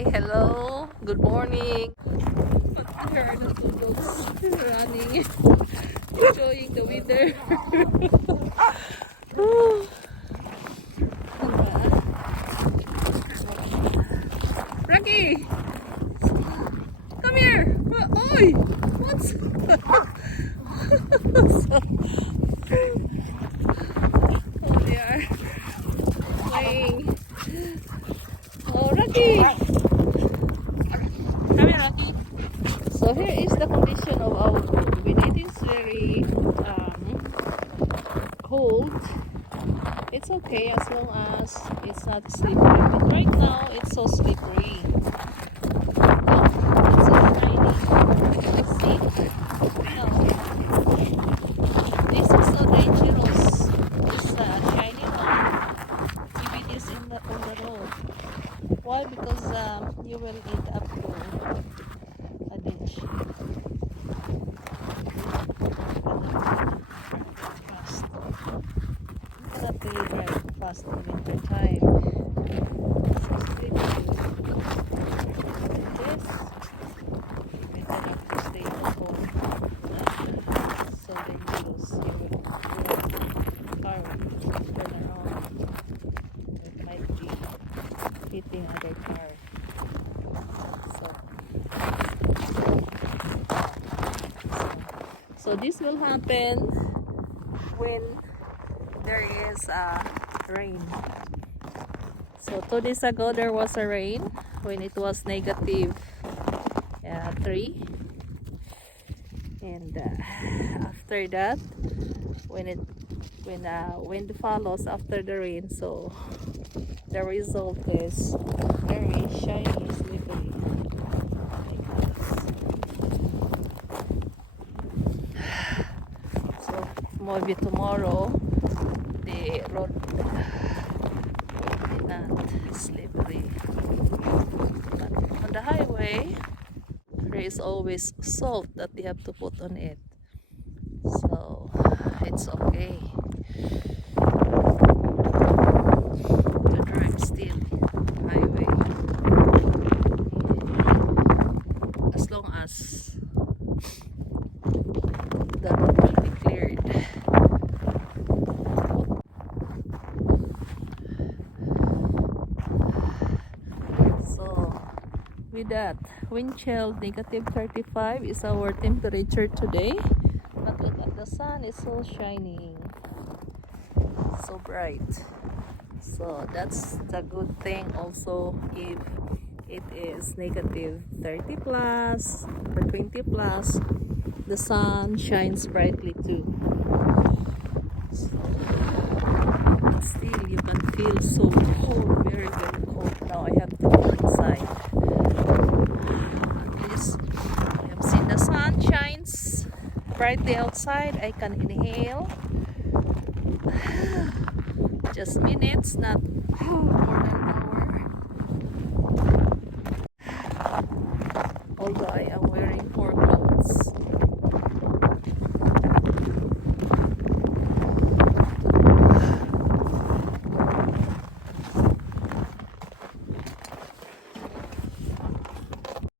Say hello. Good morning. Here are the two dogs running, enjoying the weather. Rocky, come here. Oi, what's oh, they are playing. Oh, Rocky. Come here, Rocky. So here is the condition of our road. When it is very cold, it's okay as long as it's not slippery. But right now, it's so slippery. It's so shiny. See? No. This is so dangerous. This shiny one, if it is on the road. Why? Because you will end up to a ditch. Fast. You cannot really drive fast in winter time. So slippery. This, better not to stay at home. So dangerous. You will car turn around. It might be hitting other car. So this will happen when there is rain. So 2 days ago there was a rain when it was negative 3, and after that, when wind follows after the rain, so the result is very shiny, slippery. So maybe tomorrow the road will be not slippery, but on the highway there is always salt that they have to put on it, so it's okay to drive still highway as long as the road will be cleared. So with that, wind chill negative 35 is our temperature today, but look at the sun, is so shining, so bright. So that's the good thing also. If it is negative 30 plus or 20 plus, the sun shines brightly too. So, still you can feel so cold, very very cold. Now I have to go inside. At least I have seen the sun shines brightly outside. I can inhale. Just minutes, not more than